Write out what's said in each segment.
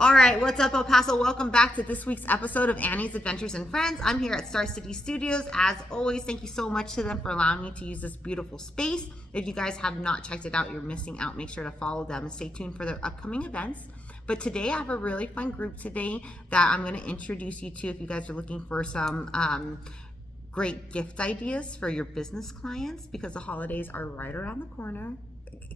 All right, what's up, El Paso? Welcome back to this week's episode of Annie's Adventures and Friends. I'm here at Star City Studios. As always, thank you so much to them for allowing me to use this beautiful space. If you guys have not checked it out, you're missing out. Make sure to follow them and stay tuned for their upcoming events. But today I have a really fun group today that I'm going to introduce you to if you guys are looking for some great gift ideas for your business clients, because the holidays are right around the corner.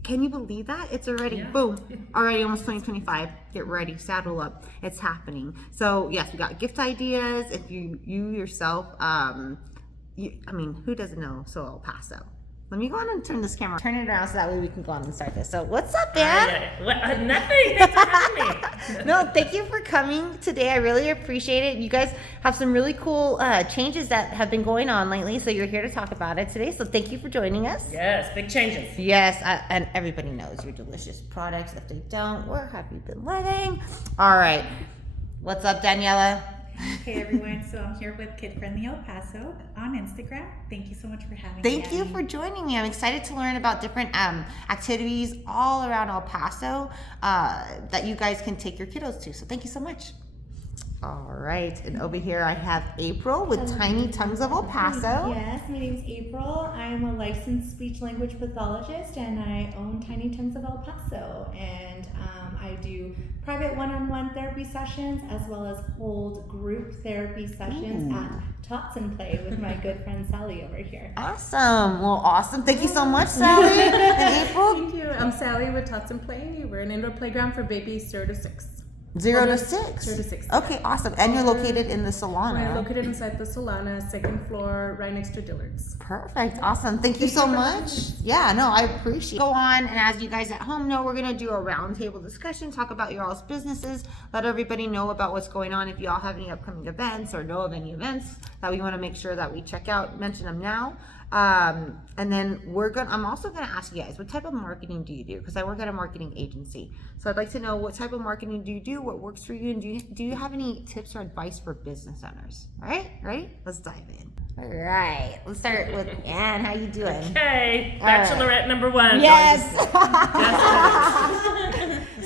Can you believe that? It's already, boom, already almost 2025. Get ready, saddle up. It's happening. So yes, we got gift ideas. If you yourself, who doesn't know So El Paso? Let me go on and turn this camera. Turn it around so that way we can go on and start this. So what's up, man? Nothing. Thanks for having me. No, thank you for coming today. I really appreciate it. You guys have some really cool changes that have been going on lately, so you're here to talk about it today. So thank you for joining us. Yes, big changes. Yes, and everybody knows your delicious products. If they don't, where have you been living? All right. What's up, Daniela? Hey everyone, so I'm here with Kid Friendly El Paso on Instagram. Thank you so much for having me. Thank you for joining me. I'm excited to learn about different activities all around El Paso that you guys can take your kiddos to. So thank you so much. All right, and over here I have April with Tiny Tongues of El Paso. Yes, my name's April. I'm a licensed speech language pathologist and I own Tiny Tongues of El Paso. And I do private one-on-one therapy sessions as well as hold group therapy sessions at Tots and Play with my good friend Sally over here. Awesome. Well, awesome. Thank you so much, Sally and April. Thank you. I'm Sally with Tots and Play. We're an indoor playground for babies 0 to 6. 0 to 6. 0 to 6. Okay, awesome. And you're located in the Solana. We're located inside the Solana, second floor, right next to Dillard's. Perfect. Awesome. Thank you so much. Yeah, no, I appreciate it. Go on, and as you guys at home know, we're going to do a roundtable discussion, talk about your all's businesses, let everybody know about what's going on. If you all have any upcoming events or know of any events that we want to make sure that we check out, mention them now. And then I'm also going to ask you guys, what type of marketing do you do? Because I work at a marketing agency. So I'd like to know, what type of marketing do you do? What works for you? And do you have any tips or advice for business owners? All right? Ready? Let's dive in. All right. Let's start with Anne. How you doing? Okay, Bachelorette number one. Yes.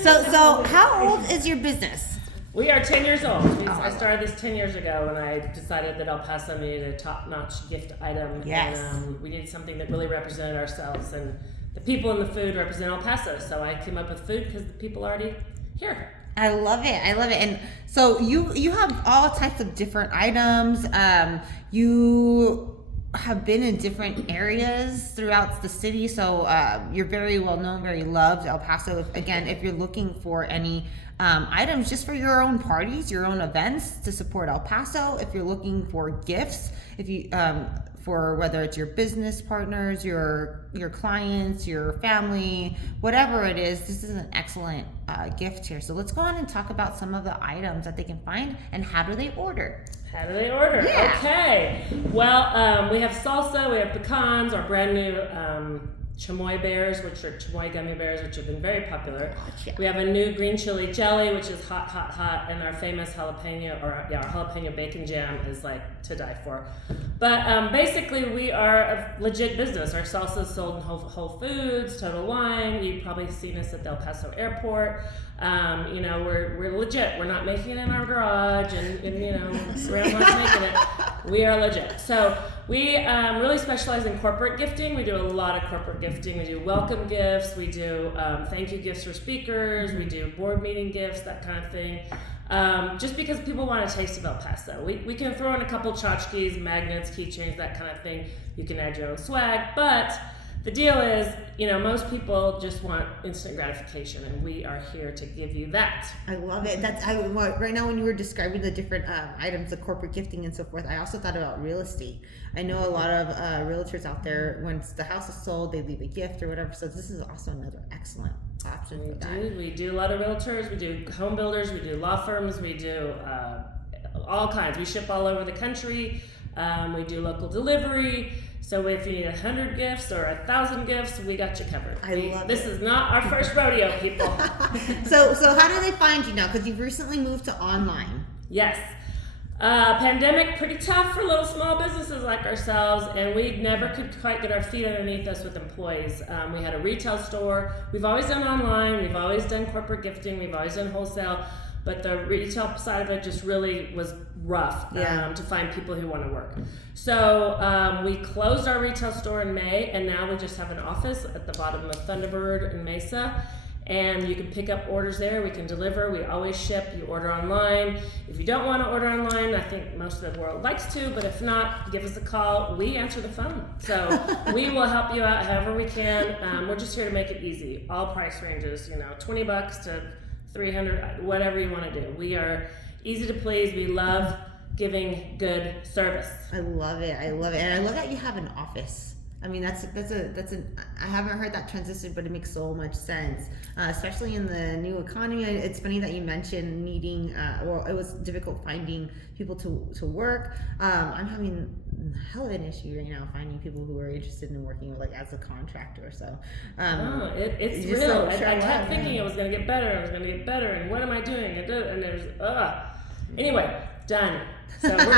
So how old is your business? We are 10 years old. I started this 10 years ago when I decided that El Paso needed a top-notch gift item. Yes. And we needed something that really represented ourselves, and the people in the food represent El Paso. So I came up with food because the people are already here. I love it. And so you have all types of different items. You have been in different areas throughout the city. So you're very well known, very loved. El Paso, again, if you're looking for any items just for your own parties, your own events to support El Paso, if you're looking for gifts, if you for whether it's your business partners, your clients, your family, whatever it is, this is an excellent gift here. So let's go on and talk about some of the items that they can find and how do they order. How do they order? Yeah. Okay. Well, we have salsa, we have pecans, our brand new chamoy bears, which are chamoy gummy bears, which have been very popular. Gotcha. We have a new green chili jelly, which is hot, hot, hot, and our famous jalapeno, our jalapeno bacon jam is like to die for. But basically, we are a legit business. Our salsa is sold in Whole Foods, Total Wine. You've probably seen us at the El Paso airport. We're legit. We're not making it in our garage and grandma's making it. We are legit. So we really specialize in corporate gifting. We do a lot of corporate gifting. We do welcome gifts. We do thank you gifts for speakers. We do board meeting gifts, that kind of thing. Just because people want a taste of El Paso. We can throw in a couple tchotchkes, magnets, keychains, that kind of thing. You can add your own swag, but the deal is, most people just want instant gratification, and we are here to give you that. I love it. Right now when you were describing the different items, the corporate gifting and so forth, I also thought about real estate. I know a lot of realtors out there, once the house is sold, they leave a gift or whatever. So this is also another excellent option for that. We do a lot of realtors. We do home builders. We do law firms. We do all kinds. We ship all over the country. We do local delivery. So if you need 100 gifts or 1,000 gifts, we got you covered. I love it. This is not our first rodeo, people. So how do they find you now? Because you've recently moved to online. Yes. Pandemic, pretty tough for little small businesses like ourselves, and we never could quite get our feet underneath us with employees. We had a retail store. We've always done online. We've always done corporate gifting. We've always done wholesale, but the retail side of it just really was rough to find people who want to work. So we closed our retail store in May, and now we just have an office at the bottom of Thunderbird in Mesa. And you can pick up orders there. We can deliver. We always ship. You order online. If you don't want to order online, I think most of the world likes to, but if not, give us a call. We answer the phone. So we will help you out however we can. We're just here to make it easy. All price ranges, $20 to $300, whatever you want to do. We are easy to please. We love giving good service. I love it. And I love that you have an office. I mean, that's I haven't heard that transition, but it makes so much sense, especially in the new economy. It's funny that you mentioned needing, it was difficult finding people to work. I'm having a hell of an issue right now finding people who are interested in working with, as a contractor. So, it's real. I kept thinking it was going to get better. And what am I doing? And there's, anyway, done. So we're good.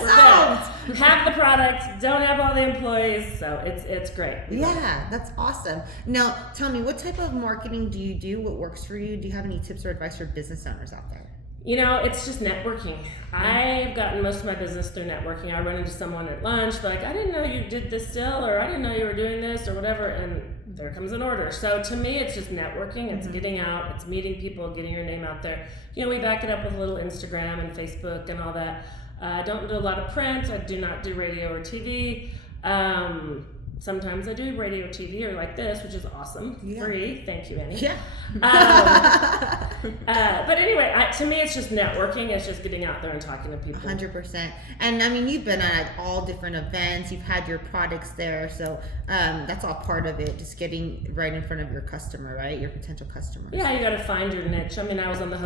We're good. Have the product, don't have all the employees, so it's great. Yeah, that's awesome. Now, tell me, what type of marketing do you do? What works for you? Do you have any tips or advice for business owners out there? It's just networking. I've gotten most of my business through networking. I run into someone at lunch, like, I didn't know you did this still, or I didn't know you were doing this, or whatever, and there comes an order. So to me, it's just networking. It's getting out. It's meeting people, getting your name out there. We back it up with a little Instagram and Facebook and all that. I don't do a lot of print. I do not do radio or TV. Sometimes I do radio or TV or like this, which is awesome. Free. Thank you, Annie. Yeah. But anyway, to me, it's just networking. It's just getting out there and talking to people. 100%. And I mean, you've been at all different events. You've had your products there. So that's all part of it. Just getting right in front of your customer, right? Your potential customers. Yeah, you got to find your niche. I mean, I was on the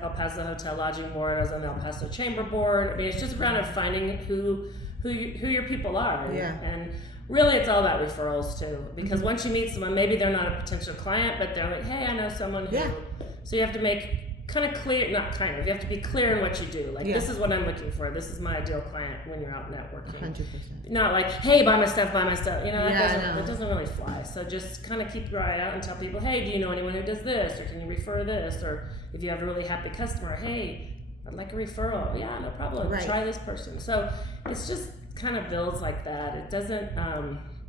El Paso Hotel Lodging Board. I was on the El Paso Chamber Board. I mean, it's just around of finding who your people are. And really, it's all about referrals too, because once you meet someone, maybe they're not a potential client, but they're like, hey, I know someone who. Yeah. So you have to make you have to be clear in what you do. Like, this is what I'm looking for. This is my ideal client when you're out networking. 100%. Not like, hey, buy my stuff. That doesn't really fly. So just kind of keep your eye out and tell people, hey, do you know anyone who does this? Or can you refer this? Or if you have a really happy customer, hey, I'd like a referral. Yeah, no problem. Right. Try this person. So it's just kind of builds like that. It doesn't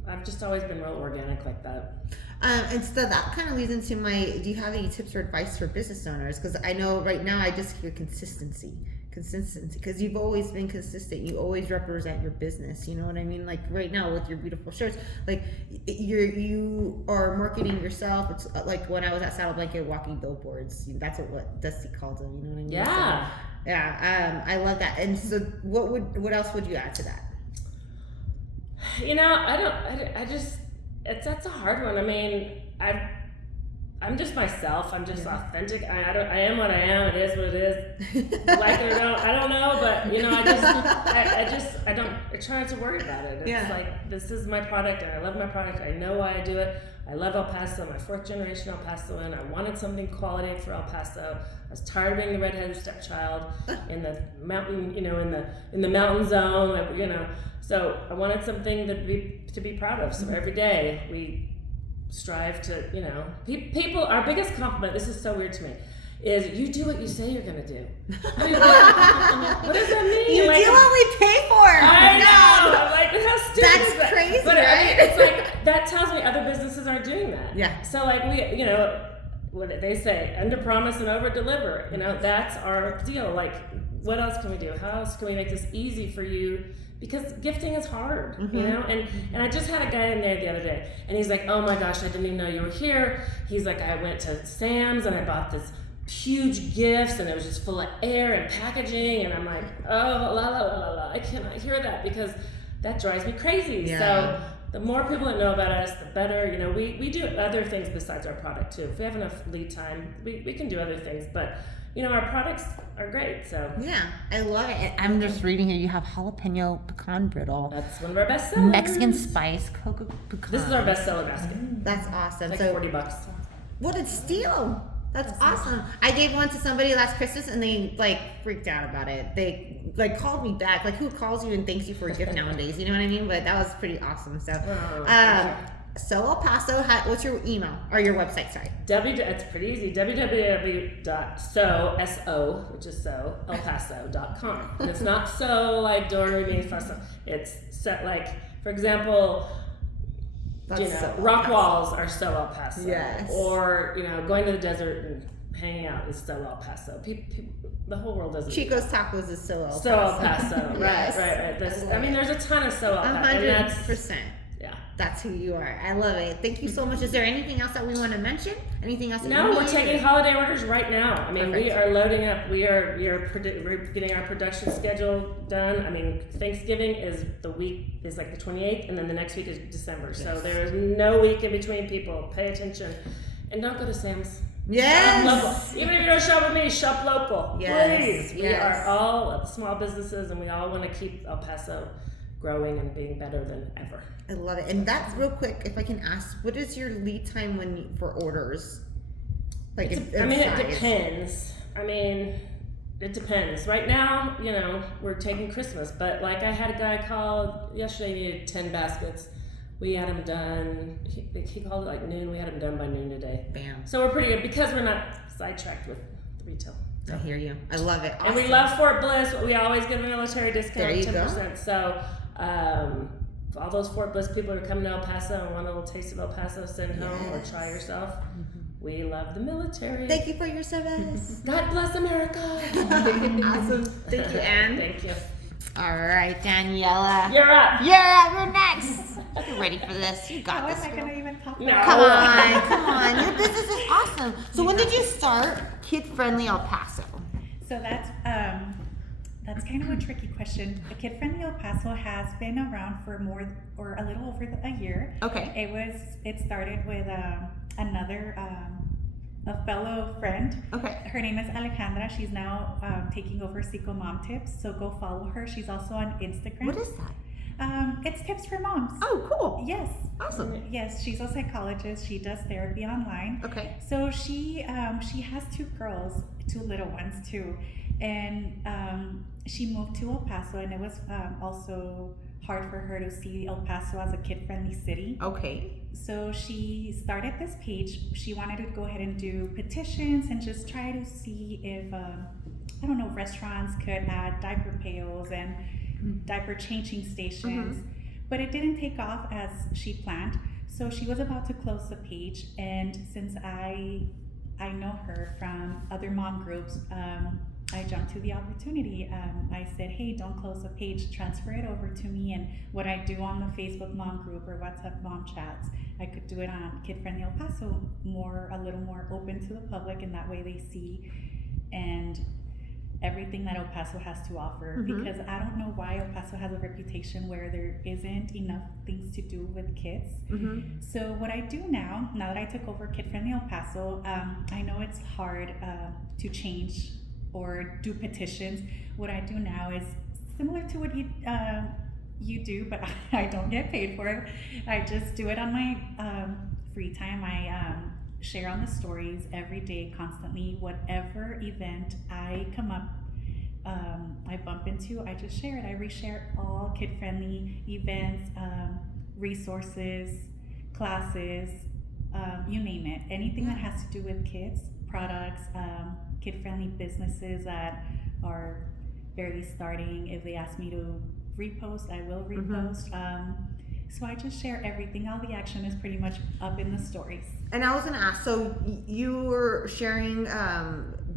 I've just always been real organic like that. And so that kind of leads into do you have any tips or advice for business owners? Because I know right now I just hear consistency, because you've always been consistent. You always represent your business. You know what I mean? Like right now with your beautiful shirts, like you are marketing yourself. It's like when I was at Saddle Blanket walking billboards. That's what Dusty called them. You know what I mean? Yeah. So, yeah. I love that. And so what else would you add to that? That's a hard one. I mean, I'm just myself. I'm just authentic. I am what I am. It is what it is. Like it or don't, I don't know, but I try not to worry about it. It's like, this is my product and I love my product. I know why I do it. I love El Paso. I'm a 4th generation El Pasoan. I wanted something quality for El Paso. I was tired of being the redheaded stepchild in the mountain, in the mountain zone, So I wanted something to be proud of. So every day we strive to, people, our biggest compliment, this is so weird to me, is you do what you say you're going to do. What does that mean? You do what we pay for. I know. I'm like, how stupid is that? That's crazy, but right? It's like, that tells me other businesses aren't doing that. Yeah. So like what they say, under promise and over deliver. That's our deal. Like, what else can we do? How else can we make this easy for you? Because gifting is hard, And I just had a guy in there the other day, and he's like, oh my gosh, I didn't even know you were here. He's like, I went to Sam's and I bought this huge gifts, and it was just full of air and packaging, and I'm like, oh, la la la la la, I cannot hear that because that drives me crazy. Yeah. So the more people that know about us, the better. We do other things besides our product too. If we have enough lead time, we can do other things, but our products are great. So yeah, I love it. I'm just reading here. You have jalapeno pecan brittle. That's one of our best sellers. Mexican spice cocoa pecan. This is our best seller basket. That's awesome. It's like $40. What a steal! That's awesome. I gave one to somebody last Christmas and they freaked out about it. They called me back. Who calls you and thanks you for a gift nowadays? You know what I mean? But that was pretty awesome. So, So El Paso, what's your email or your website? Sorry. It's pretty easy. www.so, which is so, elpaso.com. And it's not so like do re mi fa so. It's set for example, rock walls are So El Paso. Yes. Or, going to the desert and hanging out is So El Paso. People, the whole world doesn't. Chico's Tacos is So El Paso. So El Paso. Yes. Right. There's a ton of So El Paso. 100%. Yeah. That's who you are. I love it. Thank you so much. Is there anything else that we want to mention? Anything else? No, we're taking holiday orders right now. I mean, Perfect. we are loading up. We're getting our production schedule done. I mean, Thanksgiving is the 28th, and then the next week is December. Yes. So there is no week in between. People, pay attention, and don't go to Sam's. Yes. Shop local. Even if you don't shop with me, shop local. Yes. Please. We are all small businesses, and we all want to keep El Paso growing and being better than ever. I love it. And that's real quick, if I can ask, what is your lead time for orders? It depends. It depends. Right now, we're taking Christmas, but I had a guy call yesterday, he needed 10 baskets. We had them done, he called it noon, we had them done by noon today. Bam. So we're pretty good because we're not sidetracked with retail. I hear you. I love it. Awesome. And we love Fort Bliss. We always give a military discount, there you 10%. Go. So, all those Fort Bliss people who are coming to El Paso and want a little taste of El Paso, send home or try yourself. We love the military. Thank you for your service. God bless America. Awesome. Thank you, Anne. Thank you. All right, Daniela. You're up. You're next. You're ready for this. You got this. How am I gonna even talk No. about Come on. Your business is awesome. So when did you start Kid Friendly El Paso? So that's kind of a tricky question. The Kid Friendly El Paso has been around for more or a little over a year. Okay. It started with another a fellow friend. Okay. Her name is Alejandra. She's now taking over Psycho Mom Tips. So go follow her. She's also on Instagram. What is that? It's tips for moms. Oh, cool. Yes. Awesome. Yes, she's a psychologist. She does therapy online. Okay. So she has 2 girls, 2 little ones too, and she moved to El Paso, and it was also hard for her to see El Paso as a kid-friendly city. Okay. So she started this page. She wanted to go ahead and do petitions and just try to see if restaurants could add diaper pails and diaper changing stations, but it didn't take off as she planned. So she was about to close the page, and since I know her from other mom groups, I jumped to the opportunity. I said, hey, don't close the page, transfer it over to me, and what I do on the Facebook mom group or WhatsApp mom chats, I could do it on Kid Friendly El Paso, a little more open to the public, and that way they see and everything that El Paso has to offer, because I don't know why El Paso has a reputation where there isn't enough things to do with kids. So what I do now that I took over Kid Friendly El Paso, I know it's hard to change or do petitions. What I do now is similar to what you do, but I don't get paid for it. I just do it on my free time. I share on the stories every day, constantly. Whatever event I come up, I bump into, I just share it. I reshare all kid-friendly events, resources, classes, you name it. Anything that has to do with kids, products, kid-friendly businesses that are barely starting. If they ask me to repost, I will repost. So I just share everything. All the action is pretty much up in the stories. And I was going to ask, so you were sharing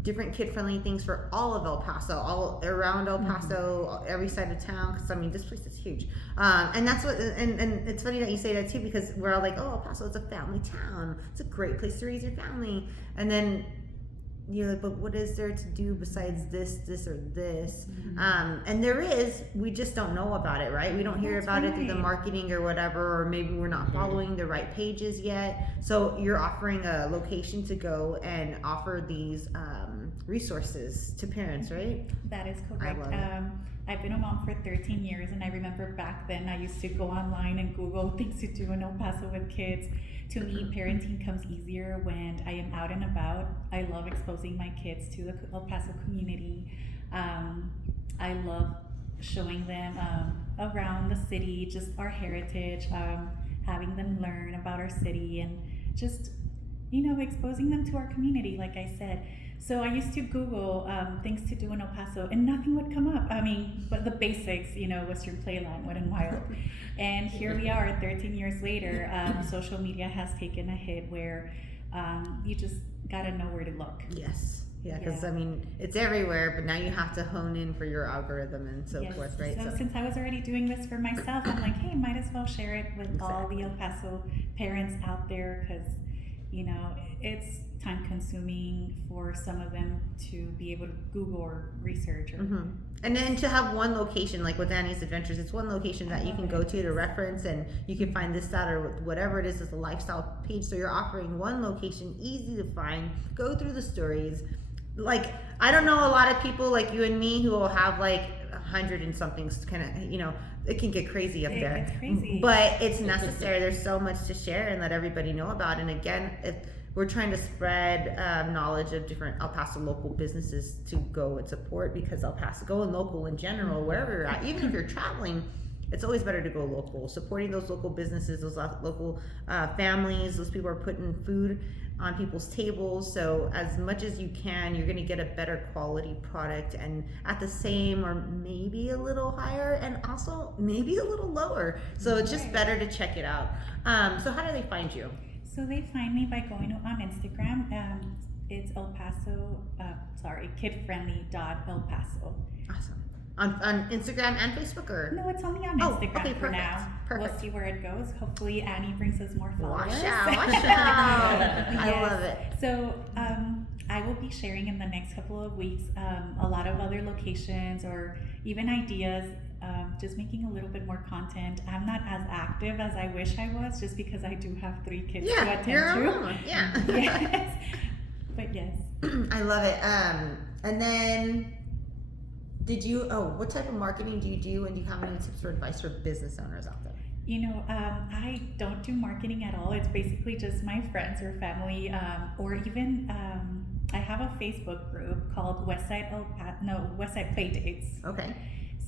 different kid-friendly things for all of El Paso, all around El Paso, every side of town, because this place is huge. And that's what, and it's funny that you say that too, because we're all like, oh, El Paso is a family town. It's a great place to raise your family. And then you're like, but what is there to do besides this, or this? And there is, we just don't know about it, right? We don't hear about it through the marketing or whatever, or maybe we're not following the right pages yet. So you're offering a location to go and offer these resources to parents, right? That is correct. I love it. I've been a mom for 13 years, and I remember back then I used to go online and Google things to do in El Paso with kids. To me, parenting comes easier when I am out and about. I love exposing my kids to the El Paso community. I love showing them around the city, just our heritage, having them learn about our city, and just, exposing them to our community, like I said. So I used to Google things to do in El Paso, and nothing would come up. I mean, but the basics, Western Playland, Wet and Wild. And here we are 13 years later. Social media has taken a hit where you just gotta know where to look. Yes. Yeah, because Yeah. I mean, it's everywhere, but now you have to hone in for your algorithm and so Yes. forth, right? So since I was already doing this for myself, I'm like, hey, might as well share it with all the El Paso parents out there, because it's time consuming for some of them to be able to Google or research. Or, And then to have one location, like with Annie's Adventures, it's one location that you can go to reference, and you can find this, that, or whatever it is as a lifestyle page. So you're offering one location, easy to find, go through the stories. Like, I don't know a lot of people like you and me who will have like 100 and something kind of, it can get crazy up there. It's crazy. But it's necessary. There's so much to share and let everybody know about. And again, if we're trying to spread knowledge of different El Paso local businesses to go and support, because El Paso, going local in general, wherever you're at, even if you're traveling, it's always better to go local. Supporting those local businesses, those local families, those people are putting food on people's tables. So as much as you can, you're going to get a better quality product, and at the same or maybe a little higher, and also maybe a little lower. So it's just better to check it out. So how do they find you? So they find me by going on Instagram. It's El Paso, Kid Friendly El Paso. Awesome. On Instagram and Facebook, or? No, it's only on Oh, Instagram okay, for perfect, now. perfect. We'll see where it goes. Hopefully Annie brings us more followers. Watch out, watch out. I Yes. love it. So I will be sharing in the next couple of weeks a lot of other locations or even ideas, just making a little bit more content. I'm not as active as I wish I was, just because I do have 3 kids to Yeah, attend you're a to. mama. Yeah. Yes. But yes. I love it. And then what type of marketing do you do, and do you have any tips or advice for business owners out there? I don't do marketing at all. It's basically just my friends or family, or even I have a Facebook group called Westside Playdates. Okay.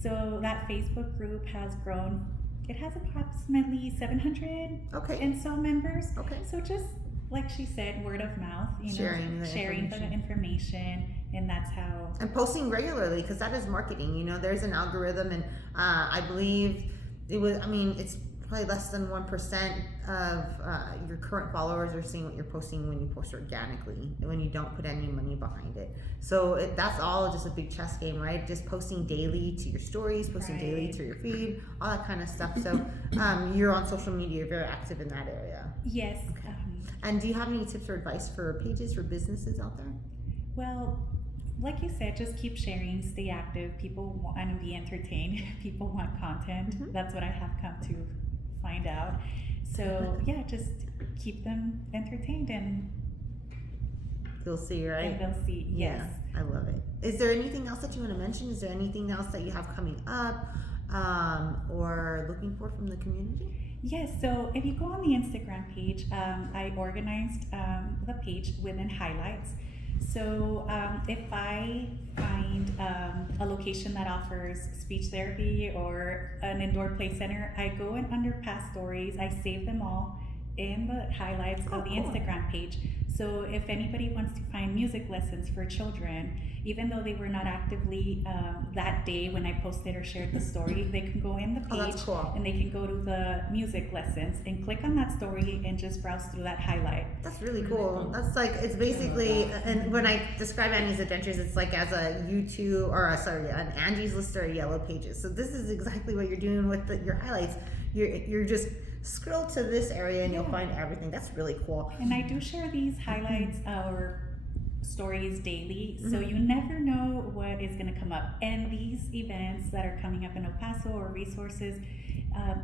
So that Facebook group has grown. It has approximately 700 Okay. and so members. Okay. So just like she said, word of mouth, Sharing the the information, and that's how. And posting regularly, because that is marketing. There's an algorithm, and I believe it's probably less than 1% of your current followers are seeing what you're posting when you post organically, and when you don't put any money behind it. So that's all just a big chess game, right? Just posting daily to your stories, posting daily to your feed, all that kind of stuff. So you're on social media, you're very active in that area. Yes. Okay. And do you have any tips or advice for pages for businesses out there? Well, like you said, just keep sharing, stay active. People want to be entertained. People want content. That's what I have come to find out. So yeah, just keep them entertained, and They'll see, right? and they'll see. Yes. Yeah, I love it. Is there anything else that you want to mention? Is there anything else that you have coming up, or looking for from the community? Yes, so if you go on the Instagram page, I organized the page within highlights. So if I find a location that offers speech therapy or an indoor play center, I go in under past stories, I save them all in the highlights of the Instagram page. So if anybody wants to find music lessons for children, even though they were not actively that day when I posted or shared the story, they can go in the page that's cool. and they can go to the music lessons and click on that story and just browse through that highlight. That's really cool. That's like, it's basically, and when I describe Annie's Adventures, it's like as a YouTube, an Angie's List or Yellow Pages. So this is exactly what you're doing with your highlights. You're just scroll to this area and you'll find everything. That's really cool. And I do share these highlights or stories daily, so you never know what is going to come up. And these events that are coming up in El Paso or resources,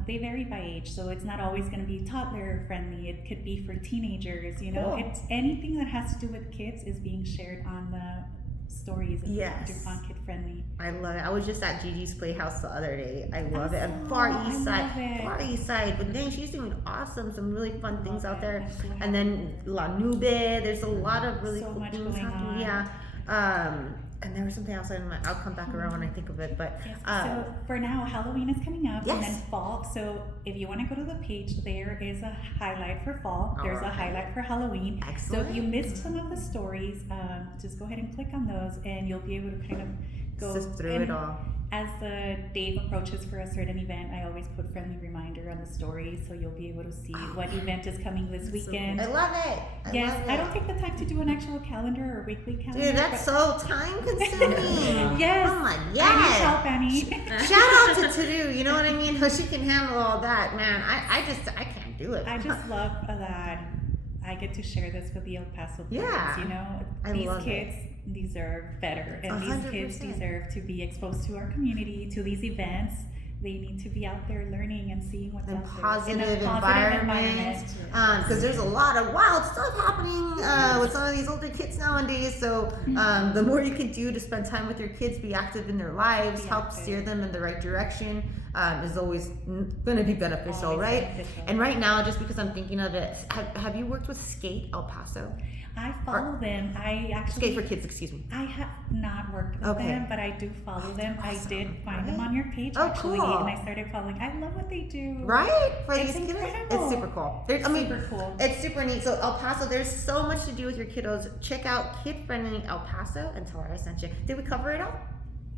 they vary by age, so it's not always going to be toddler friendly. It could be for teenagers. Cool. It's anything that has to do with kids is being shared on the stories and Yes. on Kid Friendly. I love it. I was just at Gigi's Playhouse the other day. I love it. And Oh, Far I East Side. love it. Far East Side. But dang, she's doing awesome. Some really fun things Love out it. there. I'm so And then La Nube. There's a lot of really So cool much things going happening. on. Yeah. And there was something else I'll come back around when I think of it. But Yes. So for now, Halloween is coming up, and then Yes. fall. So if you want to go to the page, there is a highlight for fall. There's a Alright. highlight for Halloween. Excellent. So if you missed some of the stories, just go ahead and click on those, and you'll be able to kind of go sift through and it all. As the date approaches for a certain event, I always put friendly reminder on the story, so you'll be able to see what event is coming this weekend. I love it. Yes, love I it. don't take the time to do an actual calendar or weekly calendar. Dude, that's so time consuming. Yes. Oh my I need god. help, Annie. Shout out to To-Do, you know what I mean? How she can handle all that, man. I can't do it. I just love that I get to share this with the El Paso kids. Yeah. You know, I these love kids deserve better, and these 100%. kids deserve to be exposed to our community, to these events. They need to be out there learning and seeing what's And out there. positive In a positive environment, because there's a lot of wild stuff happening with some of these older kids nowadays. So the more you can do to spend time with your kids, be active in their lives, Be help active. steer them in the right direction, is always going to be beneficial, Always right? beneficial. And right now, just because I'm thinking of it, have you worked with Skate El Paso? I follow them. I actually Skate for Kids, excuse me. I have not worked with Okay. them, but I do follow them. I did find them on your page Oh, actually, cool. and I started following. I love what they do. Right? For It's these kiddos? incredible. It's super cool. I mean, Super cool. it's super neat. So El Paso, there's so much to do with your kiddos. Check out Kid Friendly El Paso and tell her I sent you. Did we cover it all?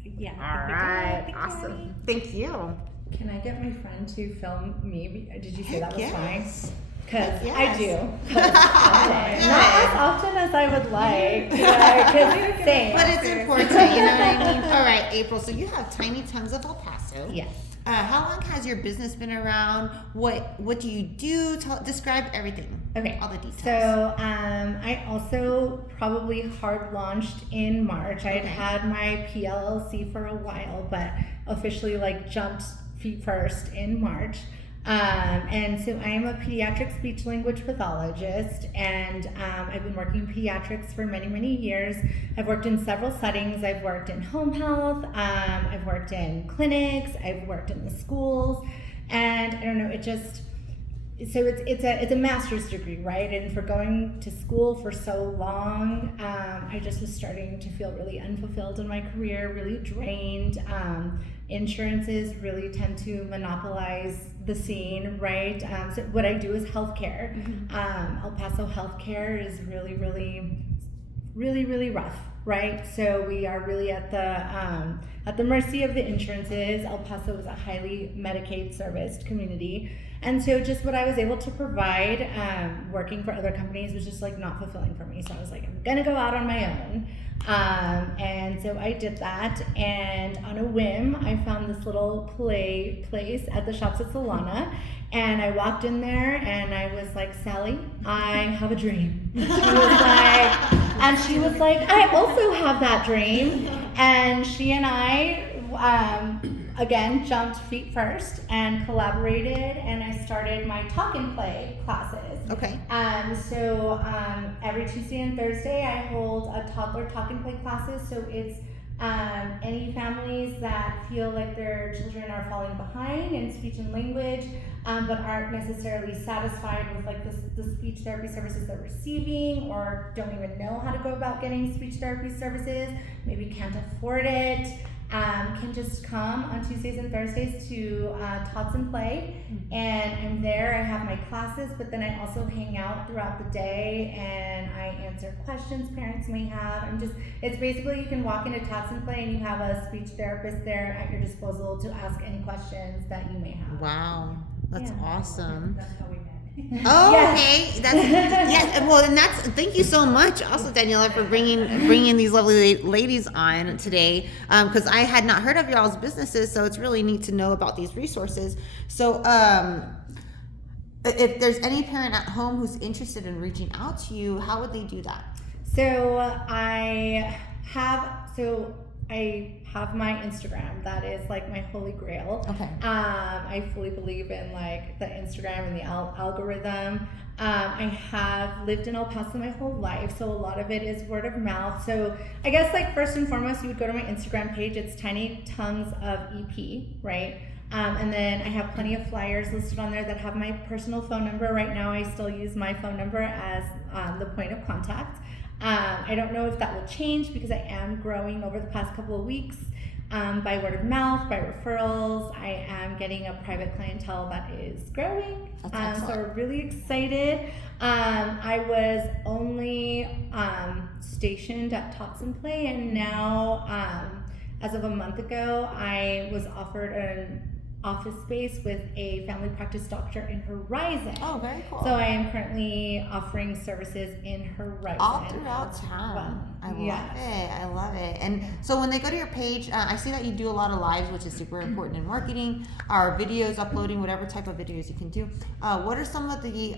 Yeah. All right. Awesome. Thank you. Can I get my friend to film me? Did you say that was Heck fine? yes. Because Heck I yes. do. Good. Not as often as I would like. Because same. But it's important, you know what I mean? All right, April. So you have Tiny Tongues of El Paso. Yes. How long has your business been around? What do you do? Describe everything. Okay. All the details. So I also probably hard launched in March. I had Okay. had my PLLC for a while, but officially like jumped feet first in March. And so I am a pediatric speech language pathologist, and I've been working in pediatrics for many, many years. I've worked in several settings. I've worked in home health, I've worked in clinics, I've worked in the schools, and I don't know, so it's a master's degree, right? And for going to school for so long, I just was starting to feel really unfulfilled in my career, really drained. Insurances really tend to monopolize the scene, right? So what I do is healthcare. El Paso healthcare is really, really, really, really rough, right? So we are really at the mercy of the insurances. El Paso is a highly Medicaid serviced community. And so just what I was able to provide working for other companies was just like not fulfilling for me. So I was like, I'm gonna go out on my own. And so I did that, and on a whim, I found this little place at the Shops at Solana, and I walked in there, and I was like, Sally, I have a dream. She was like, I also have that dream, and she and I, again, jumped feet first and collaborated, and I started my talk and play classes. Okay. So every Tuesday and Thursday I hold a toddler talk and play classes. So it's any families that feel like their children are falling behind in speech and language, but aren't necessarily satisfied with like the speech therapy services they're receiving, or don't even know how to go about getting speech therapy services, maybe can't afford it. Can just come on Tuesdays and Thursdays to Tots and Play, and I'm there. I have my classes, but then I also hang out throughout the day, and I answer questions parents may have. It's basically you can walk into Tots and Play and you have a speech therapist there at your disposal to ask any questions that you may have. Wow. That's Yeah. awesome. That's how we met. Oh, Yes. okay. That's yeah. Well, and thank you so much, also Daniela, for bringing these lovely ladies on today. Because I had not heard of y'all's businesses, so it's really neat to know about these resources. So, if there's any parent at home who's interested in reaching out to you, how would they do that? So I have my Instagram. That is like my holy grail. Okay. I fully believe in like the Instagram and the algorithm. I have lived in El Paso my whole life, so a lot of it is word of mouth. So I guess like first and foremost, you would go to my Instagram page. It's Tiny Tongues of EP, right? And then I have plenty of flyers listed on there that have my personal phone number. Right now, I still use my phone number as the point of contact. I don't know if that will change because I am growing over the past couple of weeks by word of mouth, by referrals. I am getting a private clientele that is growing. So we're really excited. I was only stationed at Tots and Play, and now as of a month ago, I was offered an office space with a family practice doctor in Horizon. Oh, very cool. So I am currently offering services in Horizon. All throughout town. I love it. And so when they go to your page, I see that you do a lot of lives, which is super important in marketing, or videos, uploading whatever type of videos you can do. What are some of the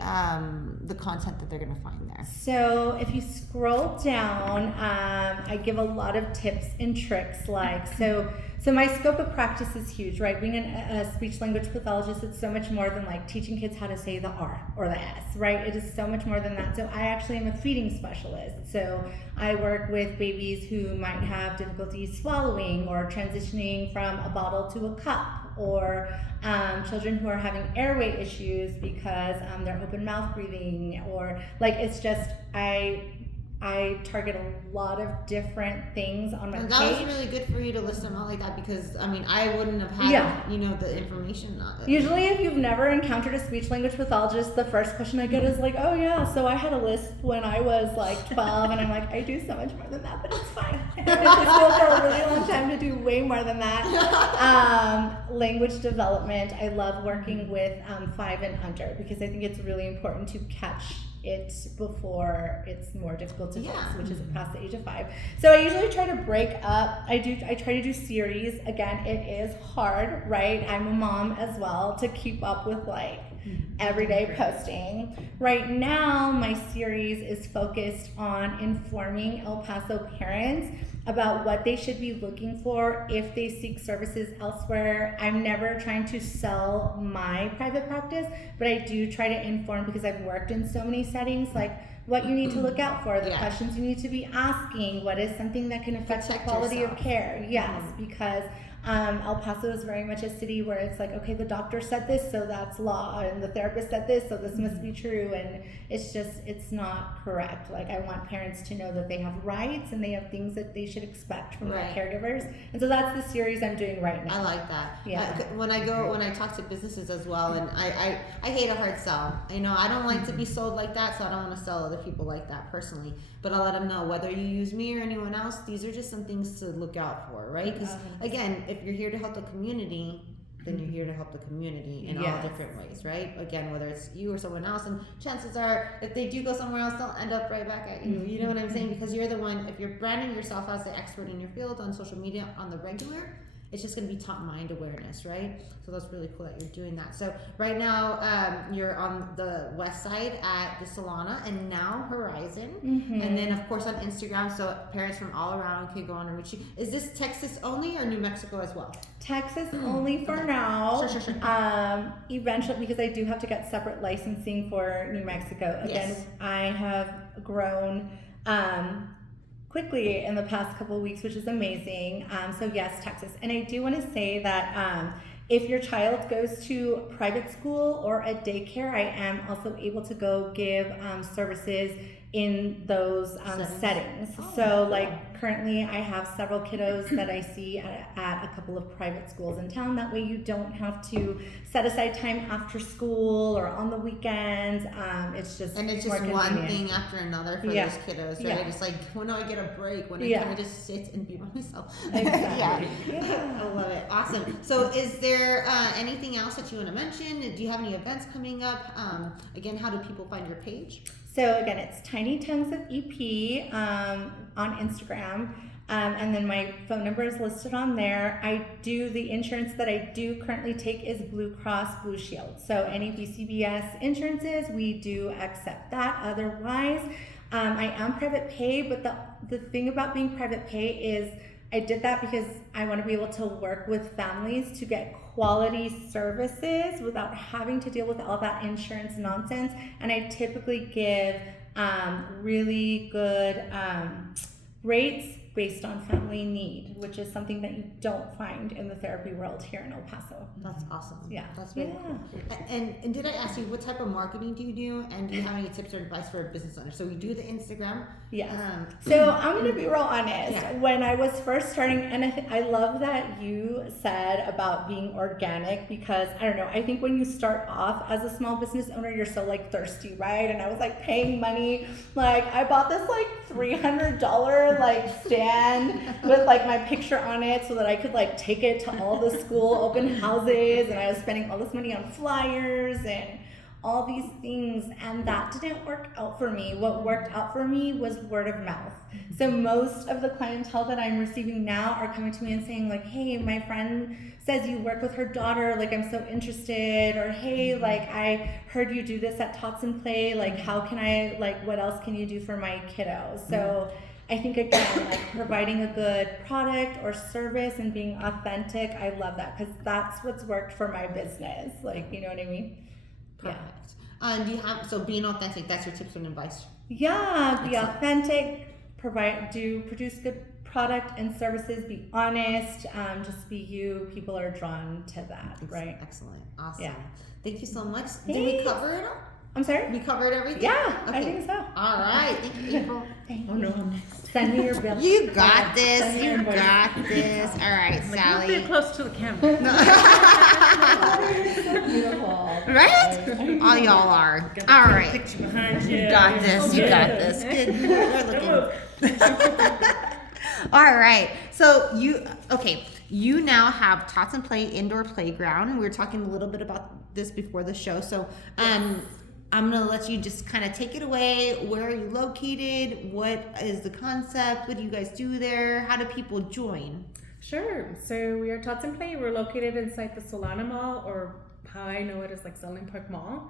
content that they're going to find there? So if you scroll down, I give a lot of tips and tricks. So my scope of practice is huge, right? Being a speech language pathologist, it's so much more than like teaching kids how to say the R or the S, right? It is so much more than that. So I actually am a feeding specialist. So I work with babies who might have difficulty swallowing or transitioning from a bottle to a cup, or children who are having airway issues because they're open mouth breathing, or like it's just I target a lot of different things on my And page. that was really good for you to list them out like that, because I mean I wouldn't have had the information. Usually if you've never encountered a speech language pathologist, the first question I get is like, oh yeah, so I had a list when I was like 12, and I'm like, I do so much more than that, but it's fine. I went to school for a really long time to do way more than that. Language development, I love working with 5 and under, because I think it's really important to catch it before it's more difficult to fix, which is past the age of 5. So I usually try to break up. I try to do series. Again, it is hard, right? I'm a mom as well, to keep up with like everyday posting. Right now, my series is focused on informing El Paso parents about what they should be looking for if they seek services elsewhere. I'm never trying to sell my private practice, but I do try to inform, because I've worked in so many settings, like what you need to look out for, the questions you need to be asking, what is something that can affect the quality of care. Yes, because El Paso is very much a city where it's like, okay, the doctor said this, so that's law, and the therapist said this, so this must be true, and it's not correct. Like, I want parents to know that they have rights and they have things that they should expect from their caregivers, and so that's the series I'm doing right now. I like that. Yeah. When I talk to businesses as well, and I hate a hard sell. I don't like to be sold like that, so I don't want to sell other people like that personally. But I'll let them know, whether you use me or anyone else, these are just some things to look out for, right? Because again, if you're here to help the community, then you're here to help the community in all different ways, right? Again, whether it's you or someone else, and chances are, if they do go somewhere else, they'll end up right back at you. You know what I'm saying? Because you're the one, if you're branding yourself as the expert in your field on social media on the regular, it's just going to be top mind awareness, right? So that's really cool that you're doing that. So right now, you're on the west side at the Solana, and now Horizon, and then of course on Instagram, so parents from all around can go on and reach you. Is this Texas only or New Mexico as well? Texas only for now. Sure. Eventually, because I do have to get separate licensing for New Mexico. Again, I have grown quickly in the past couple of weeks, which is amazing. So yes, Texas. And I do want to say that if your child goes to private school or a daycare, I am also able to go give services in those settings. So like currently I have several kiddos that I see at a couple of private schools in town. That way you don't have to set aside time after school or on the weekends. It's just one thing after another for those kiddos, right? Yeah. It's like, when do I get a break? When can I just sit and be by myself? Exactly. I love it. Awesome. So is there anything else that you want to mention? Do you have any events coming up? Again, how do people find your page? So again, it's Tiny Tongues of EP on Instagram. And then my phone number is listed on there. The insurance that I do currently take is Blue Cross Blue Shield. So any BCBS insurances, we do accept that. Otherwise, I am private pay, but the thing about being private pay is I did that because I want to be able to work with families to get quality services without having to deal with all that insurance nonsense. And I typically give really good rates based on family need, which is something that you don't find in the therapy world here in El Paso. That's awesome. Yeah. That's really cool. And did I ask you what type of marketing do you do? And do you have any tips or advice for a business owner? So you do the Instagram. Yes. So I'm going to be real honest. Yeah. When I was first starting, and I love that you said about being organic, because I don't know, I think when you start off as a small business owner, you're so like thirsty, right? And I was like paying money. Like I bought this like $300 like stand with like my picture on it so that I could like take it to all the school open houses, and I was spending all this money on flyers and all these things, and that didn't work out for me. What worked out for me was word of mouth. So most of the clientele that I'm receiving now are coming to me and saying like, hey, my friend says you work with her daughter, like I'm so interested, or hey, like I heard you do this at Tots and Play, like how can I, like what else can you do for my kiddos? So I think again, like providing a good product or service and being authentic, I love that because that's what's worked for my business. Like, you know what I mean? Perfect. Do you have, so being authentic, that's your tips and advice? Yeah, be Excellent. authentic, produce good product and services, be honest, just be you. People are drawn to that, right? Excellent. Awesome. Yeah. Thank you so much. Did we Thanks. cover it all? I'm sorry? We covered everything? Yeah, I Okay. think so. All right. Thank you, April. Thank Oh you. no, I'm next. Send me your bill. You got this. Send me your You invoice. got this. All right, Like, Sally. you're close to the camera. Beautiful. Right? All y'all are. Got the All pretty right. picture behind you. You got this. You got this. Good. We're looking. All right. So you now have Tots and Play indoor playground. We were talking a little bit about this before the show. So I'm gonna let you just kind of take it away. Where are you located? What is the concept? What do you guys do there? How do people join? Sure. So we are Tots and Play. We're located inside the Solana Mall, or how I know it is like Selling Park Mall.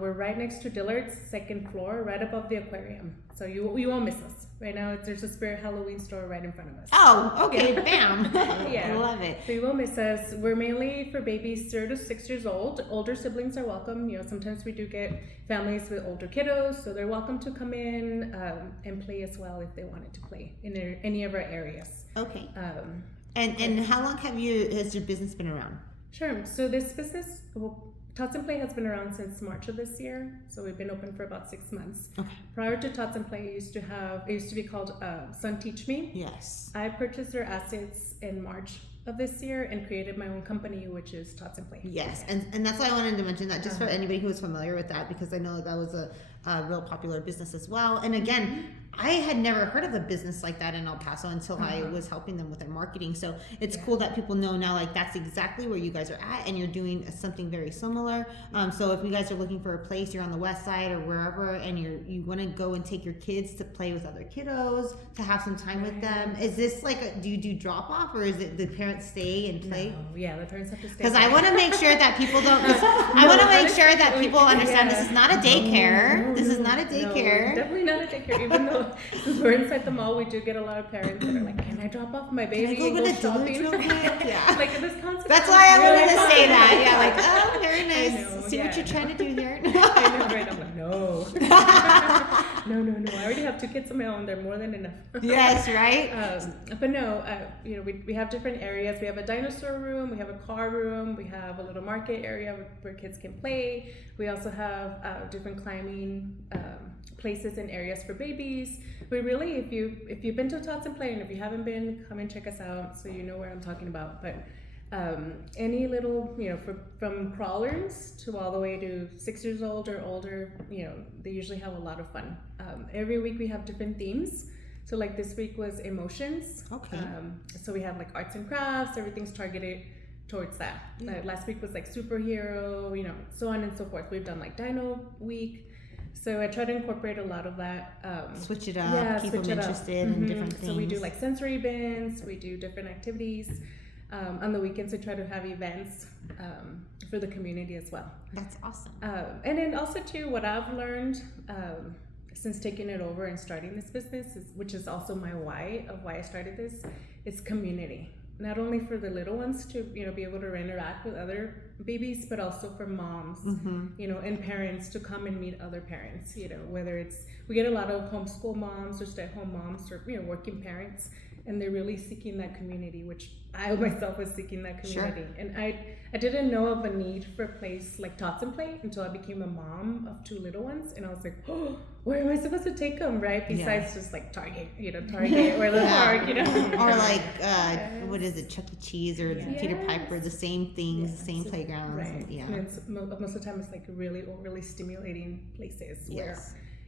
We're right next to Dillard's, second floor, right above the aquarium. So you won't miss us. Right now, there's a Spirit Halloween store right in front of us. Oh, okay, bam. Yeah. Love it. So you won't miss us. We're mainly for babies 0 to 6 years old. Older siblings are welcome. You know, sometimes we do get families with older kiddos, so they're welcome to come in and play as well if they wanted to play in any of our areas. Okay. And how long has your business been around? Sure. So this business, Tots and Play has been around since March of this year. So we've been open for about 6 months. Okay. Prior to Tots and Play, it used to be called Son Teach Me. Yes. I purchased their assets in March of this year and created my own company, which is Tots and Play. Yes, and that's why I wanted to mention that, just for anybody who is familiar with that, because I know that was a real popular business as well. And again, I had never heard of a business like that in El Paso until I was helping them with their marketing. So it's cool that people know now, like that's exactly where you guys are at, and you're doing something very similar. So if you guys are looking for a place, you're on the west side or wherever, and you want to go and take your kids to play with other kiddos, to have some time with them. Is this like do you do drop off, or is it the parents stay and play? No, yeah, the parents have to stay. Because I want to make sure that people don't. I want to make sure that people understand this is not a daycare. This is not a No, daycare. definitely not a daycare. Even though since we're inside the mall, we do get a lot of parents that are like, "Can I drop off my baby go and to go the Dillard's shopping?" real quick? Yeah. Like this concept. That's is why I really wanted to fun. say that. Yeah, like oh, very I nice. know, See what yeah. you're trying to do here. I know, right? I'm like, no. No. I already have 2 kids of my own. They're more than enough. Yes, right. But no, we have different areas. We have a dinosaur room. We have a car room. We have a little market area where kids can play. We also have different climbing places and areas for babies. We really, if you've been to Tots and Play, and if you haven't been, come and check us out so you know where I'm talking about. But any little, from crawlers to all the way to 6 years old or older, they usually have a lot of fun. Every week we have different themes. So like this week was emotions. Okay. So we have like arts and crafts, everything's targeted towards that. Last week was like superhero, so on and so forth. We've done like Dino Week. So I try to incorporate a lot of that. Switch it up, keep them interested in different things. So we do like sensory bins, we do different activities. On the weekends, we try to have events for the community as well. That's awesome. And then also too, what I've learned since taking it over and starting this business, which is also my why of why I started this, is community. Not only for the little ones to, you know, be able to interact with other babies, but also for moms, you know, and parents to come and meet other parents, you know, whether it's, we get a lot of homeschool moms or stay-at-home moms or, you know, working parents, and they're really seeking that community, which I myself was seeking that community. Sure. And I didn't know of a need for a place like Tots and Play until I became a mom of 2 little ones, and I was like, oh, where am I supposed to take them, right? Besides just like Target, you know, Target or the park, you know. Or like, what is it, Chuck E. Cheese or Peter Piper, the same things, the same playgrounds. Right. And it's, most of the time it's like really stimulating places where,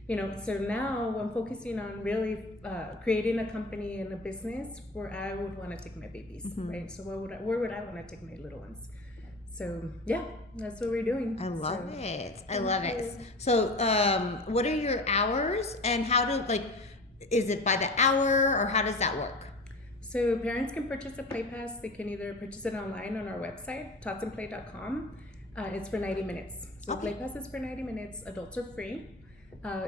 you know, so now I'm focusing on really creating a company and a business where I would want to take my babies, right? So where would I want to take my little ones? So yeah, that's what we're doing. I love it. I love it. So what are your hours, and how do, like, is it by the hour, or how does that work? So parents can purchase a Play Pass. They can either purchase it online on our website, totsandplay.com. It's for 90 minutes. So Play Pass is for 90 minutes. Adults are free.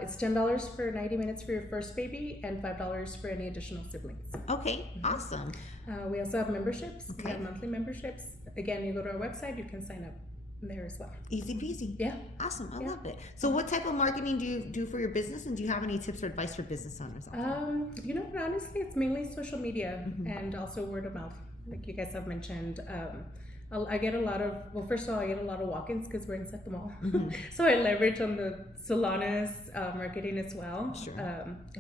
It's $10 for 90 minutes for your first baby, and $5 for any additional siblings. Okay, awesome. We also have memberships. We have monthly memberships. Again, you go to our website, you can sign up there as well. Easy peasy. Yeah. Awesome. I love it. So what type of marketing do you do for your business, and do you have any tips or advice for business owners? You know, honestly, it's mainly social media and also word of mouth, like you guys have mentioned. I get a lot of, well, first of all, I get a lot of walk-ins because we're inside the mall. So I leverage on the Solana's marketing as well. Sure.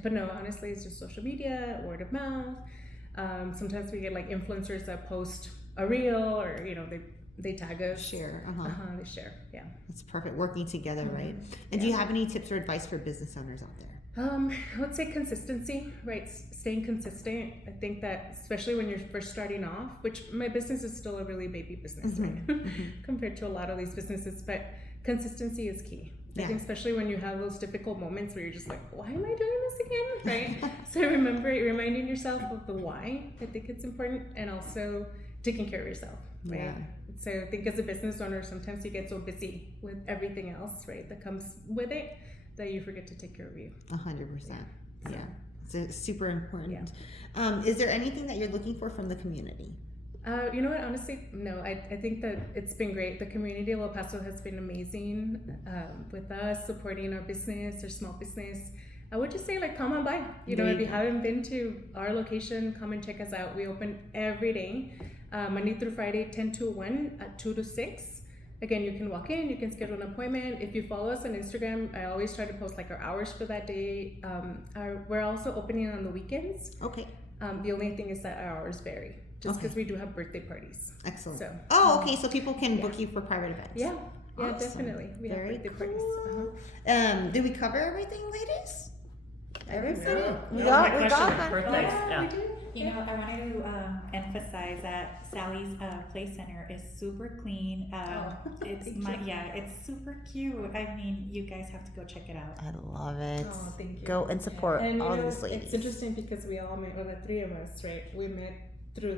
But no, honestly, it's just social media, word of mouth. Sometimes we get like influencers that post a reel, or, you know, they tag us. Share. They share. Yeah. That's perfect. Working together, right? And do you have any tips or advice for business owners out there? I would say consistency, right? Staying consistent. I think that especially when you're first starting off, which my business is still a really baby business, right? Compared to a lot of these businesses, but consistency is key. I think especially when you have those difficult moments where you're just like, why am I doing this again, right? So reminding yourself of the why. I think it's important, and also taking care of yourself, right? Yeah. So I think as a business owner, sometimes you get so busy with everything else, right, that comes with it, that you forget to take care of you. 100%. Yeah. It's super important. Yeah. Is there anything that you're looking for from the community? You know what? Honestly, no. I think that it's been great. The community of El Paso has been amazing with us, supporting our business, our small business. I would just say, like, come on by. You know, if you haven't been to our location, come and check us out. We open every day, Monday through Friday, 10 to 1, at 2 to 6. Again, you can walk in, you can schedule an appointment. If you follow us on Instagram, I always try to post like our hours for that day. We're also opening on the weekends. Okay. The only thing is that our hours vary, just because we do have birthday parties. Excellent. So, okay, so people can book you for private events. Yeah, awesome. Definitely. We have birthday parties. Do we cover everything, ladies? Everything. We got birthdays. Yeah, we do. You know, I wanted to emphasize that Sally's play center is super clean. It's super cute. I mean, you guys have to go check it out. I love it. Oh, thank you. Go and support all these ladies. It's interesting because we all met, well, the 3 of us, right? We met through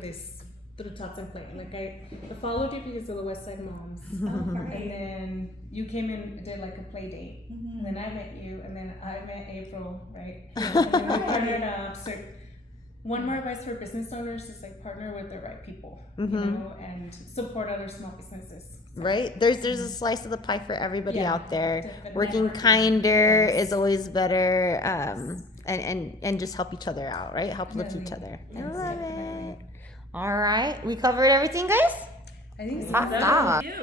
Tots and Play. Like I followed you because of the Westside Moms. Right. And then you came in and did like a play date. And then I met you, and then I met April, right? And then we partnered up. So one more advice for business owners is like partner with the right people, you know, and support other small businesses. So. Right? There's a slice of the pie for everybody out there. Definitely. Working kinder is always better. And just help each other out, right? Help lift each other. I love it. All right, we covered everything, guys? I think so.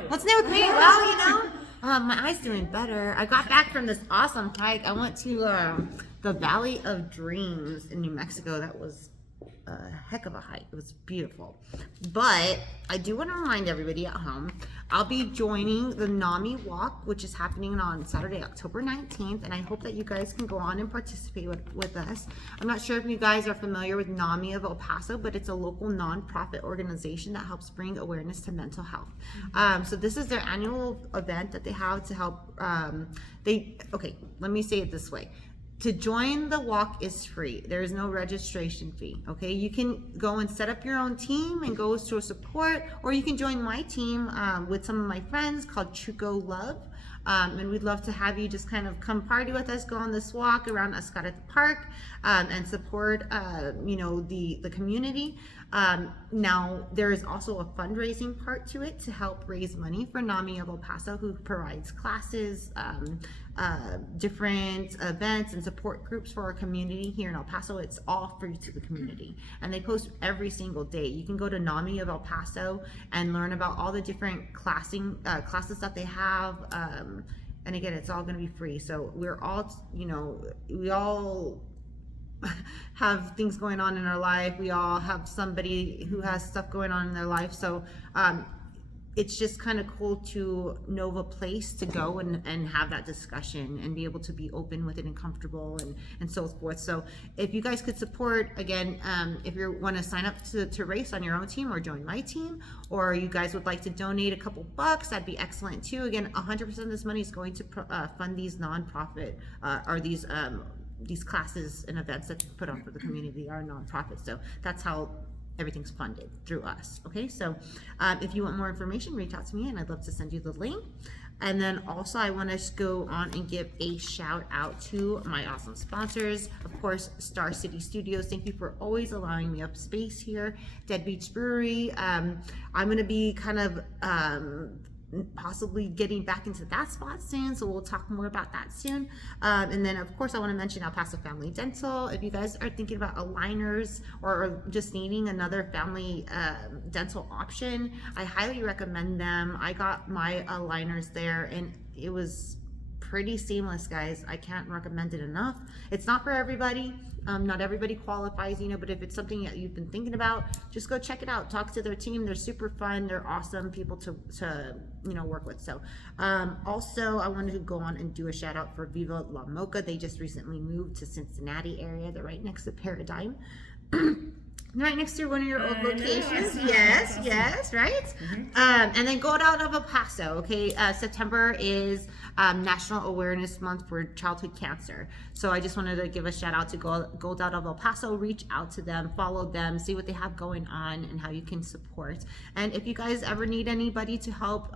What's new with me? Well, you know, my eye's doing better. I got back from this awesome hike. I went to the Valley of Dreams in New Mexico. That was a heck of a hike. It was beautiful. But I do want to remind everybody at home, I'll be joining the NAMI Walk, which is happening on Saturday, October 19th, and I hope that you guys can go on and participate with us. I'm not sure if you guys are familiar with NAMI of El Paso, but it's a local nonprofit organization that helps bring awareness to mental health. So this is their annual event that they have to help, let me say it this way. To join the walk is free. There is no registration fee, okay? You can go and set up your own team and go to a support, or you can join my team with some of my friends called Chuco Love. And we'd love to have you just kind of come party with us, go on this walk around Escada Park, and support, the community. Now, there is also a fundraising part to it to help raise money for NAMI of El Paso, who provides classes, different events and support groups for our community here in El Paso. It's all free to the community, and they post every single day. You can go to NAMI of El Paso and learn about all the different classes that they have. And again, it's all going to be free. So we're all, we all have things going on in our life. We all have somebody who has stuff going on in their life. So it's just kind of cool to know of a place to go and have that discussion and be able to be open with it and comfortable and so forth. So if you guys could support, again, if you want to sign up to race on your own team or join my team, or you guys would like to donate a couple bucks, that'd be excellent too. Again, 100% of this money is going to fund these nonprofit or these classes and events that you put on for the community are nonprofit. So that's how everything's funded, through us. Okay, so if you want more information, reach out to me and I'd love to send you the link. And then also I want to go on and give a shout out to my awesome sponsors. Of course, Star City Studios. Thank you for always allowing me up space here. Dead Beach Brewery. I'm going to be kind of possibly getting back into that spot soon, so we'll talk more about that soon. And then of course I want to mention El Paso Family Dental. If you guys are thinking about aligners or just needing another family dental option, I highly recommend them. I got my aligners there and it was pretty seamless, guys. I can't recommend it enough. It's not for everybody. Not everybody qualifies, but if it's something that you've been thinking about, just go check it out. Talk to their team. They're super fun. They're awesome people to work with. So also I wanted to go on and do a shout out for Viva La Mocha. They just recently moved to Cincinnati area. They're right next to Paradigm. Right next to one of your old locations. Yes, right? And then Gold Out of El Paso. Okay, September is National Awareness Month for Childhood Cancer. So I just wanted to give a shout out to Gold Out of El Paso. Reach out to them, follow them, see what they have going on and how you can support. And if you guys ever need anybody to help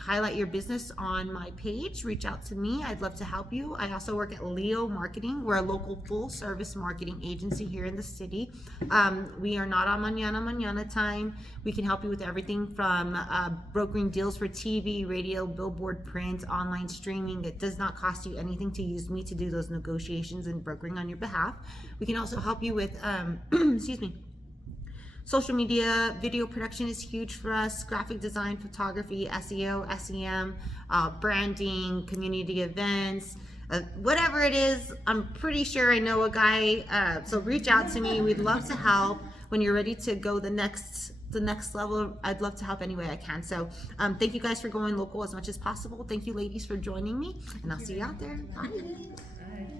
highlight your business on my page, reach out to me. I'd love to help you. I also work at Leo Marketing. We're a local full service marketing agency here in the city. We are not on mañana time. We can help you with everything from brokering deals for TV, radio, billboard, print, online streaming. It does not cost you anything to use me to do those negotiations and brokering on your behalf. We can also help you with social media. Video production is huge for us. Graphic design, photography, SEO, SEM, branding, community events, whatever it is. I'm pretty sure I know a guy. So reach out to me. We'd love to help. When you're ready to go the next level, I'd love to help any way I can. So thank you guys for going local as much as possible. Thank you ladies for joining me, and I'll see you out there. Bye.